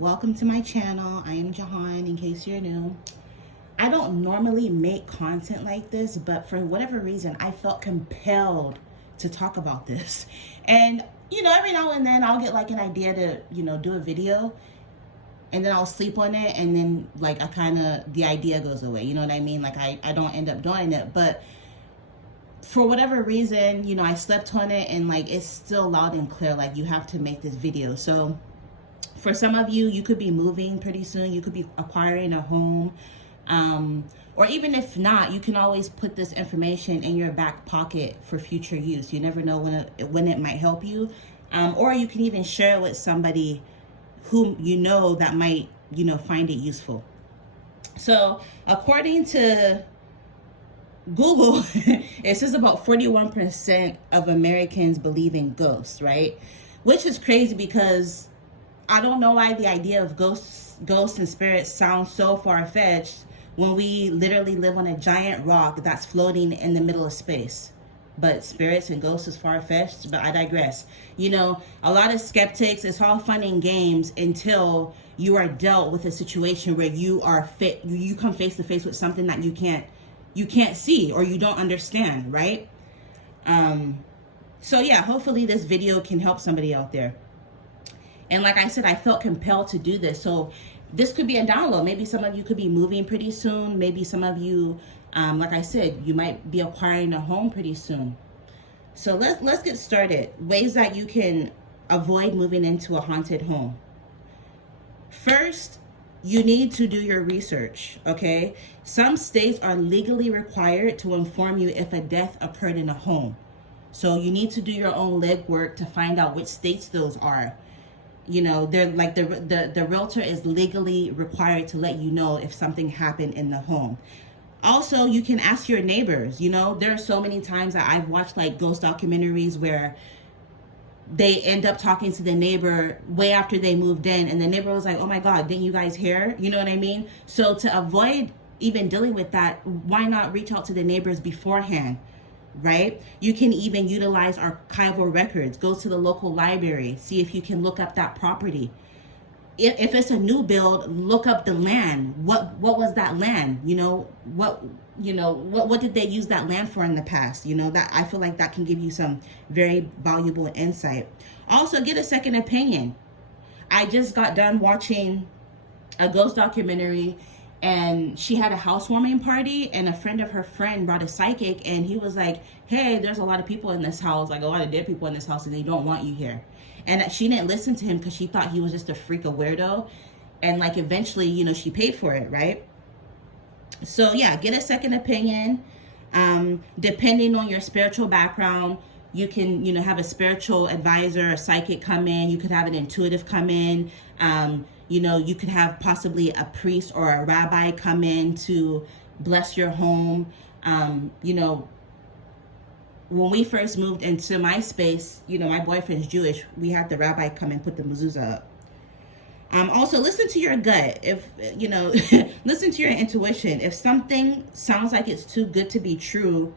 Welcome to my channel. I am Jehan, in case you're new. I don't normally make content like this, but for whatever reason, I felt compelled to talk about this. And, every now and then I'll get like an idea to, do a video, and then I'll sleep on it, and then the idea goes away. You know what I mean? Like I don't end up doing it. But for whatever reason, I slept on it, and it's still loud and clear. Like, you have to make this video. So for some of you, you could be moving pretty soon. You could be acquiring a home. Or even if not, you can always put this information in your back pocket for future use. You never know when it might help you. Or you can even share it with somebody whom that might, find it useful. So according to Google, it says about 41% of Americans believe in ghosts, right? Which is crazy because I don't know why the idea of ghosts and spirits sounds so far-fetched when we literally live on a giant rock that's floating in the middle of space. But spirits and ghosts is far-fetched, but I digress. A lot of skeptics, it's all fun and games until you are dealt with a situation where you come face to face with something that you can't see or you don't understand, right? So yeah, hopefully this video can help somebody out there. And like I said, I felt compelled to do this. So this could be a download. Maybe some of you could be moving pretty soon. Maybe some of you, like I said, you might be acquiring a home pretty soon. So let's get started. Ways that you can avoid moving into a haunted home. First, you need to do your research, okay? Some states are legally required to inform you if a death occurred in a home. So you need to do your own legwork to find out which states those are. They're like the realtor is legally required to let you know if something happened in the home. Also, you can ask your neighbors. There are so many times that I've watched ghost documentaries where they end up talking to the neighbor way after they moved in, and the neighbor was like, oh my God, didn't you guys hear? You know what I mean? So to avoid even dealing with that, why not reach out to the neighbors beforehand? Right? You can even utilize archival records. Go to the local library, see if you can look up that property. If it's a new build, look up the land. What was that land? What did they use that land for in the past? That I feel like that can give you some very valuable insight. Also, get a second opinion. I just got done watching a ghost documentary, and she had a housewarming party, and a friend of her friend brought a psychic, and he was like, hey, there's a lot of people in this house, like a lot of dead people in this house, and they don't want you here. And she didn't listen to him because she thought he was just a freak, a weirdo. And eventually, she paid for it, right? So yeah, get a second opinion. Depending on your spiritual background, you can, have a spiritual advisor, a psychic come in. You could have an intuitive come in. You could have possibly a priest or a rabbi come in to bless your home. When we first moved into my space, my boyfriend's Jewish. We had the rabbi come and put the mezuzah up. Also, listen to your gut. If, listen to your intuition. If something sounds like it's too good to be true,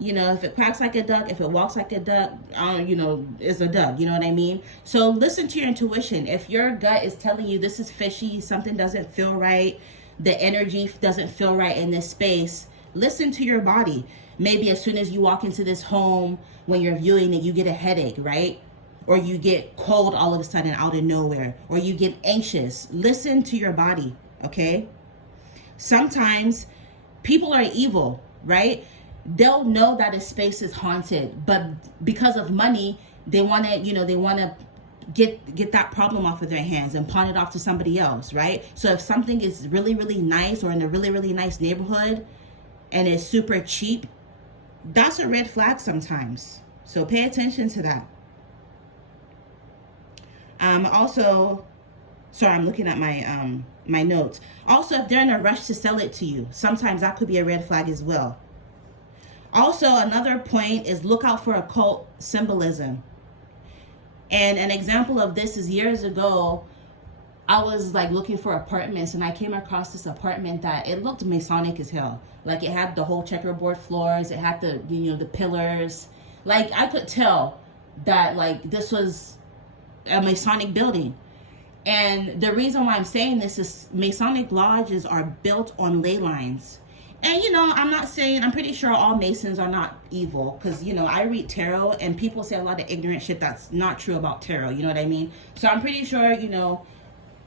if it quacks like a duck, if it walks like a duck, it's a duck. You know what I mean? So listen to your intuition. If your gut is telling you this is fishy, something doesn't feel right, the energy doesn't feel right in this space, listen to your body. Maybe as soon as you walk into this home, when you're viewing it, you get a headache, right? Or you get cold all of a sudden out of nowhere, or you get anxious. Listen to your body, okay? Sometimes people are evil, right? They'll know that a space is haunted, but because of money, they want to, get that problem off of their hands and pawn it off to somebody else, right? So if something is really, really nice, or in a really, really nice neighborhood, and it's super cheap, that's a red flag sometimes. So pay attention to that. Also, sorry, I'm looking at my notes. Also, if they're in a rush to sell it to you, sometimes that could be a red flag as well. Also, another point is look out for occult symbolism. And an example of this is years ago, I was looking for apartments, and I came across this apartment that it looked Masonic as hell. It had the whole checkerboard floors, it had the the pillars. I could tell that this was a Masonic building. And the reason why I'm saying this is Masonic lodges are built on ley lines. And, I'm not saying, I'm pretty sure all Masons are not evil. Because, I read tarot and people say a lot of ignorant shit that's not true about tarot. You know what I mean? So I'm pretty sure,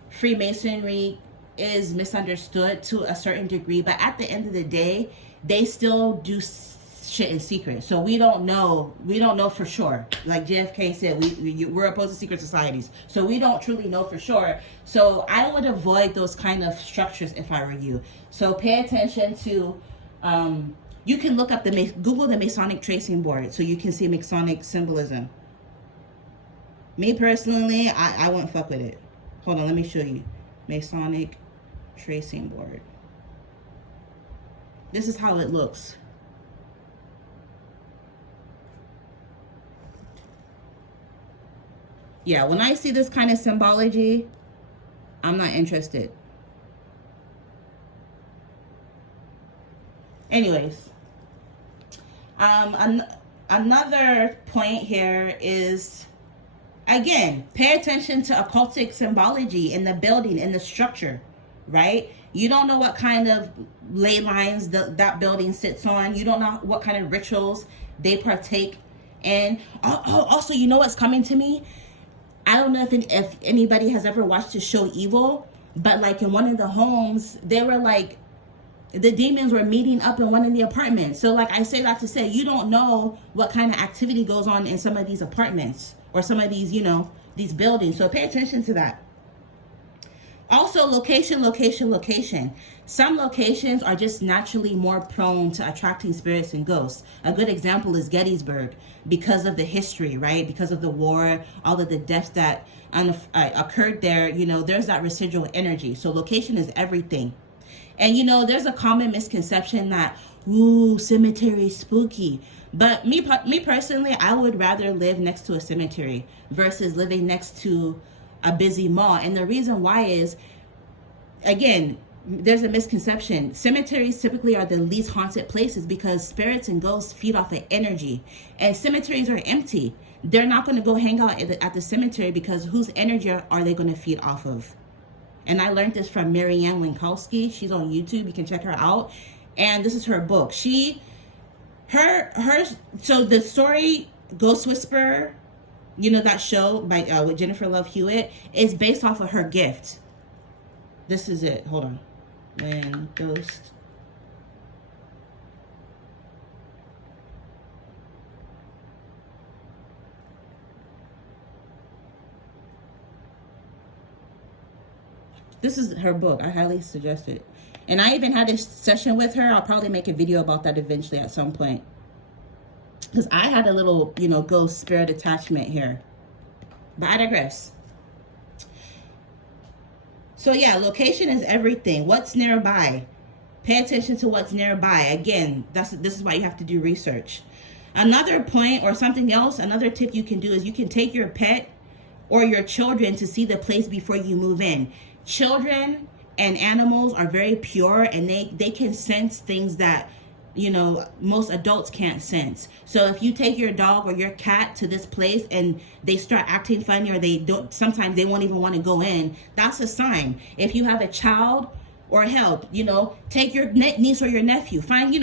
Freemasonry is misunderstood to a certain degree. But at the end of the day, they still do shit in secret. So we don't know for sure. Like JFK said, we're opposed to secret societies, so we don't truly know for sure. So I would avoid those kind of structures if I were you. So pay attention to you can look up Google the Masonic tracing board, so you can see Masonic symbolism. Me personally, I won't fuck with it. Hold on, let me show you. Masonic tracing board. This is how it looks. Yeah, when I see this kind of symbology, I'm not interested. Anyways, another point here is, again, pay attention to occultic symbology in the building, in the structure, right? You don't know what kind of ley lines that building sits on. You don't know what kind of rituals they partake in. Also, you know what's coming to me? I don't know if anybody has ever watched the show Evil, but like in one of the homes, they were like, the demons were meeting up in one of the apartments. So like I say that to say, you don't know what kind of activity goes on in some of these apartments or some of these, these buildings. So pay attention to that. Also, location. Some locations are just naturally more prone to attracting spirits and ghosts. A good example is Gettysburg, because of the history, right? Because of the war, all of the deaths that occurred there, there's that residual energy. So location is everything. And, there's a common misconception that, ooh, cemetery spooky. But me personally, I would rather live next to a cemetery versus living next to a busy mall. And the reason why is, again, there's a misconception. Cemeteries typically are the least haunted places because spirits and ghosts feed off of energy. And cemeteries are empty. They're not going to go hang out at the cemetery because whose energy are they going to feed off of? And I learned this from Marianne Winkowski. She's on YouTube. You can check her out. And this is her book. So the story Ghost Whisperer, that show by with Jennifer Love Hewitt, is based off of her gift. This is it. Hold on. When Ghost. This is her book. I highly suggest it. And I even had a session with her. I'll probably make a video about that eventually at some point. Because I had a little, ghost spirit attachment here. But I digress. So yeah, location is everything. What's nearby? Pay attention to what's nearby. Again, this is why you have to do research. Another point or something else, another tip you can do is you can take your pet or your children to see the place before you move in. Children and animals are very pure, and they can sense things that most adults can't sense. So if you take your dog or your cat to this place and they start acting funny, or sometimes they won't even want to go in, that's a sign. If you have a child, or help, take your niece or your nephew, find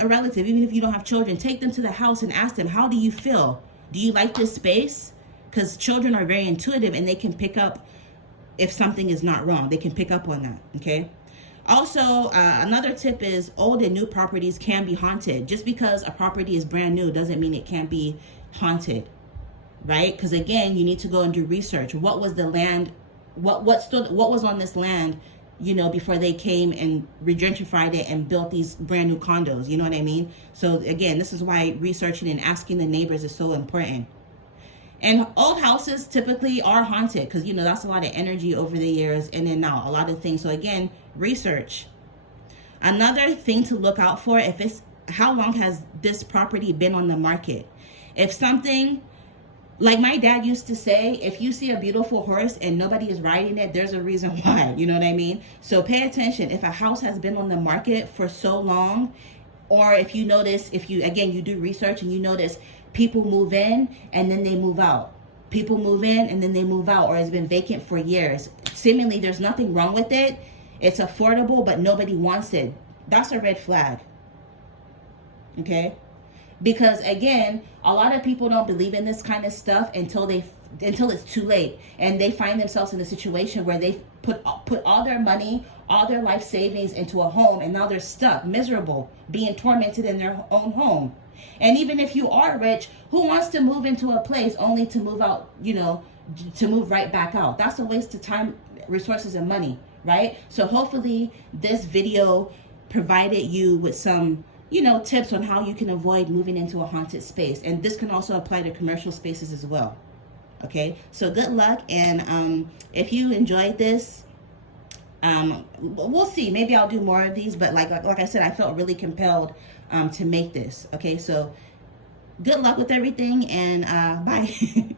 a relative, even if you don't have children, take them to the house and ask them, how do you feel? Do you like this space? Because children are very intuitive and they can pick up if something is not wrong. They can pick up on that, okay? Also, another tip is old and new properties can be haunted. Just because a property is brand new doesn't mean it can't be haunted, right? Because again, you need to go and do research. What was the land, what was on this land, before they came and regentrified it and built these brand new condos, you know what I mean? So again, this is why researching and asking the neighbors is so important. And old houses typically are haunted because, that's a lot of energy over the years, in and out, a lot of things. So again, research. Another thing to look out for, how long has this property been on the market? If something, like my dad used to say, if you see a beautiful horse and nobody is riding it, there's a reason why, you know what I mean? So pay attention. If a house has been on the market for so long, or if you notice, you do research and you notice people move in and then they move out. People move in and then they move out, or it's been vacant for years. Seemingly there's nothing wrong with it. It's affordable, but nobody wants it. That's a red flag. Okay? Because again, a lot of people don't believe in this kind of stuff until it's too late, and they find themselves in a situation where they put all their money, all their life savings into a home, and now they're stuck, miserable, being tormented in their own home. And even if you are rich, who wants to move into a place only to move out, to move right back out? That's a waste of time, resources, and money, right? So hopefully this video provided you with some tips on how you can avoid moving into a haunted space. And this can also apply to commercial spaces as well. Okay, so good luck. And if you enjoyed this, we'll see. Maybe I'll do more of these. But like I said, I felt really compelled to make this. Okay, so good luck with everything, and bye.